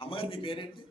అమ్మగారు మీ పేరేంటి